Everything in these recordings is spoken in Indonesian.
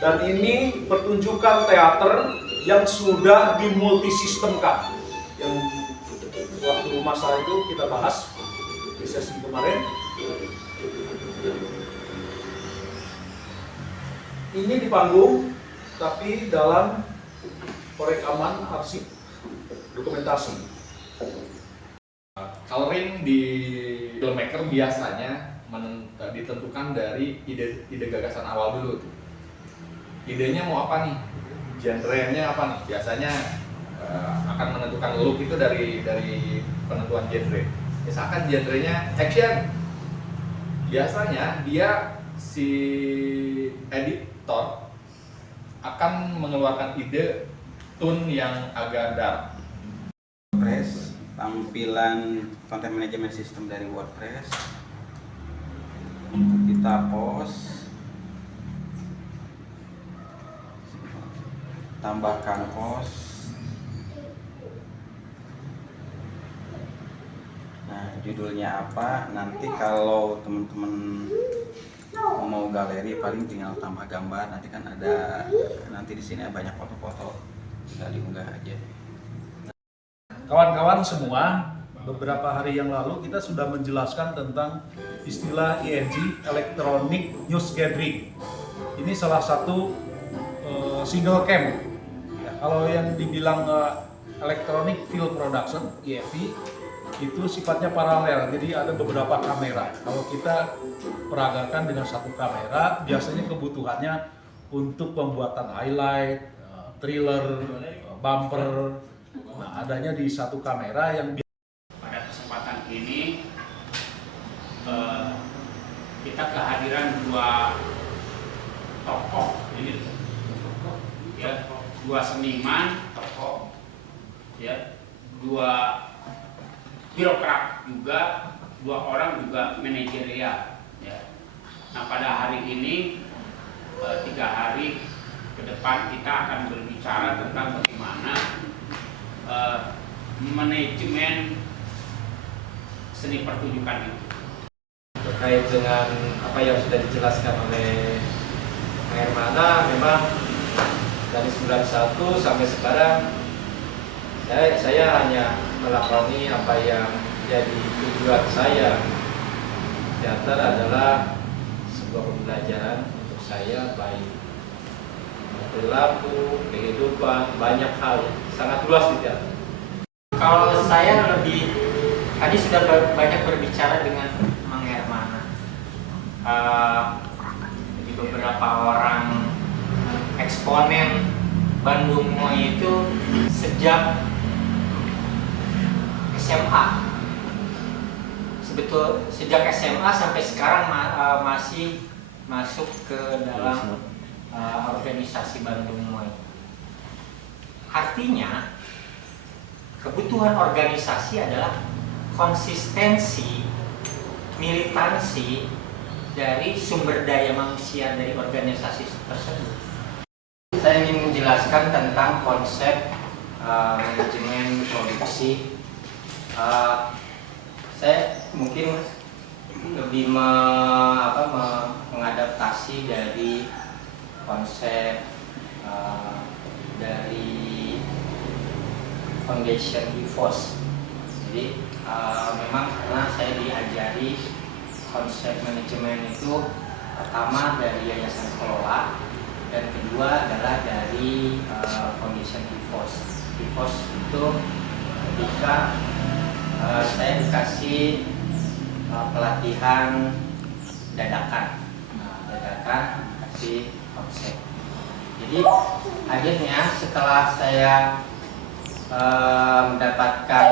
Dan ini pertunjukan teater yang sudah dimultisistemkan. Yang waktu masa itu kita bahas di sesi kemarin. Ini di panggung, tapi dalam perekaman arsip dokumentasi. Coloring di filmmaker biasanya ditentukan dari ide gagasan awal dulu tuh. Idenya mau apa nih? Genrenya apa nih? Biasanya akan menentukan look itu dari penentuan genre. Misalkan genrenya action, biasanya dia si editor akan mengeluarkan ide tone yang agak dark. WordPress, tampilan content management system dari WordPress, kita post, tambahkan post. Nah, judulnya apa? Nanti kalau teman-teman mau galeri paling tinggal tambah gambar. Nanti kan ada, nanti di sini banyak foto-foto, tinggal diunggah aja. Kawan-kawan semua, beberapa hari yang lalu kita sudah menjelaskan tentang istilah ENG, Electronic News Gathering. Ini salah satu single cam. Ya, kalau yang dibilang Electronic Film Production (EFP) itu sifatnya paralel, jadi ada beberapa kamera. Kalau kita peragakan dengan satu kamera, biasanya kebutuhannya untuk pembuatan highlight, thriller, bumper. Nah, adanya di satu kamera yang pada kesempatan ini kita kehadiran dua tokoh ini, ya, dua seniman tokoh, ya, dua birokrat juga, dua orang juga manajerial, ya. Nah, pada hari ini 3 hari ke depan kita akan berbicara tentang bagaimana manajemen seni pertunjukan itu. Terkait dengan apa yang sudah dijelaskan oleh Hermana, memang dari 91 sampai sekarang saya hanya melakoni apa yang jadi tujuan saya. Teater adalah sebuah pembelajaran untuk saya, baik perilaku, kehidupan, banyak hal, sangat luas di teater. Kalau saya lebih, tadi sudah banyak berbicara dengan Mang Hermana. Jadi beberapa orang eksponen Bandung Moi itu sejak SMA. Sejak SMA sampai sekarang masih masuk ke dalam organisasi Bandung Moi. Artinya kebutuhan organisasi adalah konsistensi, militansi dari sumber daya manusia dari organisasi tersebut. Saya ingin menjelaskan tentang konsep manajemen produksi. Saya mungkin lebih mengadaptasi dari konsep dari Foundation EVOS. Jadi memang karena saya diajari konsep manajemen itu pertama dari Yayasan Kelola dan kedua adalah dari Foundation EVOS. EVOS itu ketika saya dikasih pelatihan dadakan, kasih konsep. Jadi akhirnya setelah saya mendapatkan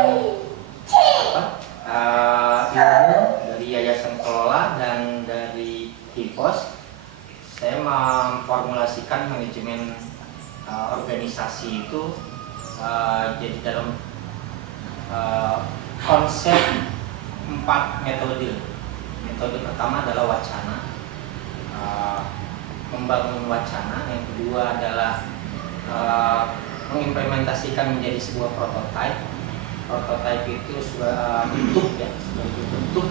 ilmu dari Yayasan Kelola dan dari EVOS, saya memformulasikan manajemen organisasi itu jadi dalam konsep 4 metode. Metode pertama adalah wacana, membangun wacana. Yang kedua adalah mengimplementasikan menjadi sebuah prototipe. Prototipe itu bentuk, ya, sebagai bentuk.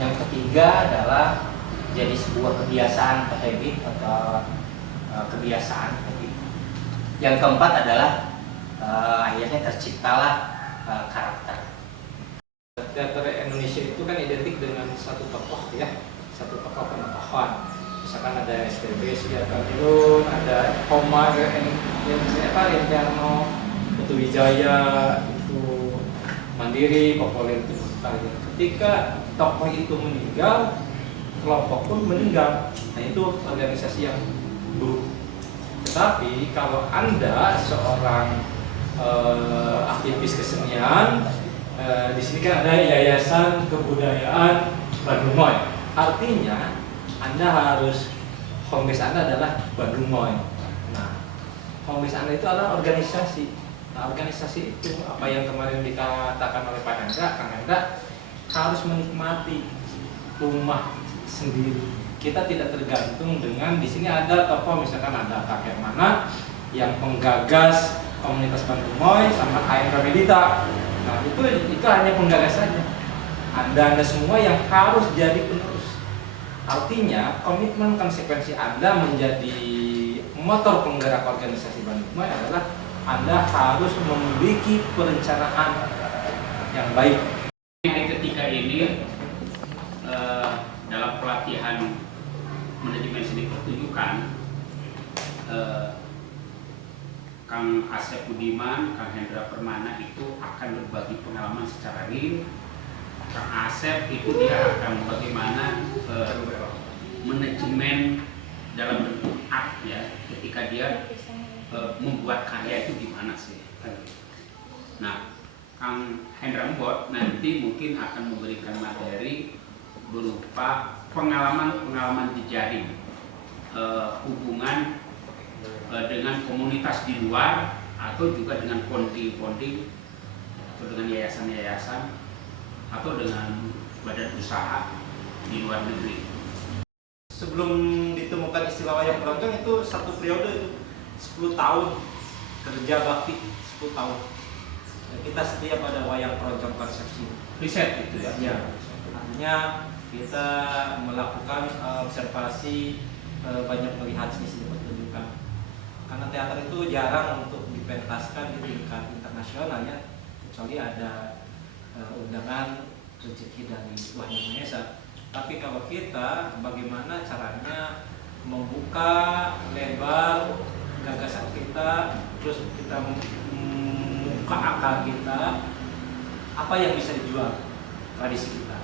Yang ketiga adalah jadi sebuah kebiasaan atau habit atau kebiasaan. Yang keempat adalah akhirnya terciptalah karakter. Teater Indonesia itu kan identik dengan satu tokoh ya, satu tokoh penokohan. Misalkan ada STB, Sudiarto, ada Komar, Entiano, Putu Wijaya, itu Mandiri, Populer itu Berkarya. Ketika tokoh itu meninggal, kelompok pun meninggal. Nah itu organisasi yang buruk. Tetapi kalau Anda seorang aktivis kesenian, di sini kan ada Yayasan Kebudayaan Bandung Moy. Artinya Anda harus home base Anda adalah Bandung Moy. Nah, home base Anda itu adalah organisasi. Nah, organisasi itu apa yang kemarin dikatakan oleh Pak Hendra, Kang Hendra harus menikmati rumah sendiri. Kita tidak tergantung dengan di sini ada tokoh, misalkan ada kakek mana yang penggagas komunitas Bandung Moy sama Hendra Medita. Nah itu hanya penggagas saja. Anda semua yang harus jadi penerus. Artinya komitmen konsekuensi Anda menjadi motor penggerak organisasi Bandung Moy adalah Anda harus memiliki perencanaan yang baik. Di ketika ini dalam pelatihan manajemen seni pertunjukan, Kang Asep Budiman, Kang Hendra Permana itu akan berbagi pengalaman secara real. Kang Asep itu dia akan bagaimana manajemen dalam bentuk art ya, ketika dia membuat karya itu gimana sih. Nah, Kang Hendra Mbot nanti mungkin akan memberikan materi berupa pengalaman-pengalaman jejaring, hubungan dengan komunitas di luar atau juga dengan ponding-ponding atau dengan yayasan-yayasan atau dengan badan usaha di luar negeri. Sebelum ditemukan istilah wayang keroncong itu satu periode itu 10 tahun kerja bakti 10 tahun. Dan kita setia pada wayang keroncong konsepsi. Riset gitu ya. Ya, artinya kita melakukan observasi, banyak melihat sisi pertunjukan. Karena teater itu jarang untuk dipentaskan di tingkat internasional ya, kecuali ada undangan rezeki dari Tuhan Yang Maha Esa. Tapi kalau kita bagaimana caranya membuka lebar gagasan kita, terus kita membuka akal kita, apa yang bisa dijual tradisi kita.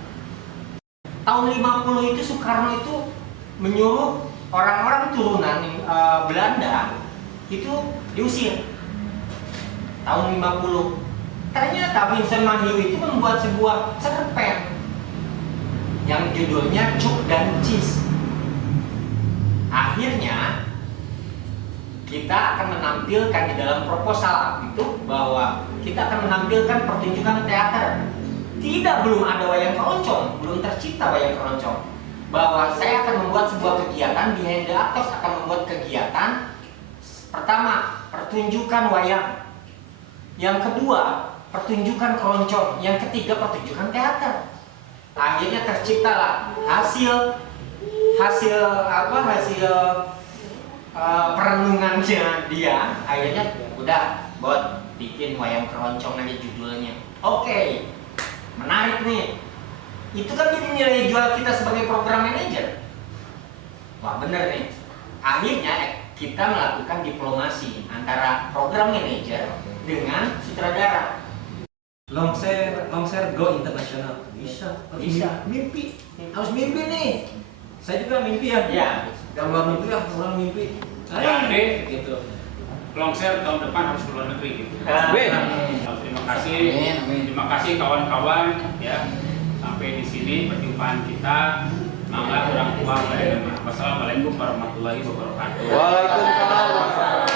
Tahun 50 itu Soekarno itu menyuruh orang-orang turunan Belanda itu diusir. Tahun 50. Ternyata Vincent Mahir itu membuat sebuah cerpen yang judulnya Cuk dan Cis. Akhirnya kita akan menampilkan di dalam proposal itu bahwa kita akan menampilkan pertunjukan teater. Belum ada wayang keroncong, belum tercipta wayang keroncong. Bahwa saya akan membuat sebuah kegiatan, Behind the Actors akan membuat kegiatan. Pertama, pertunjukan wayang. Yang kedua, pertunjukan keroncong. Yang ketiga, pertunjukan teater. Akhirnya terciptalah hasil perenungannya dia. Akhirnya udah buat bikin wayang keroncong aja judulnya. Oke, menarik nih. Itu kan jadi nilai jual kita sebagai program manager. Wah bener nih. Akhirnya kita melakukan diplomasi antara program manager dengan sutradara. Longshare go internasional. Bisa. Mimpi. Harus mimpi nih. Saya juga mimpi ya. Ya. Kalau mimpi ya, orang mimpi. Jadi gitu. Longshare tahun depan harus ke luar negeri gitu. Amin. Terima kasih. Amin. Terima kasih kawan-kawan ya. Sampai di sini perjumpaan kita. Mangga orang tua. Wassalamualaikum warahmatullahi wabarakatuh. Waalaikumsalam.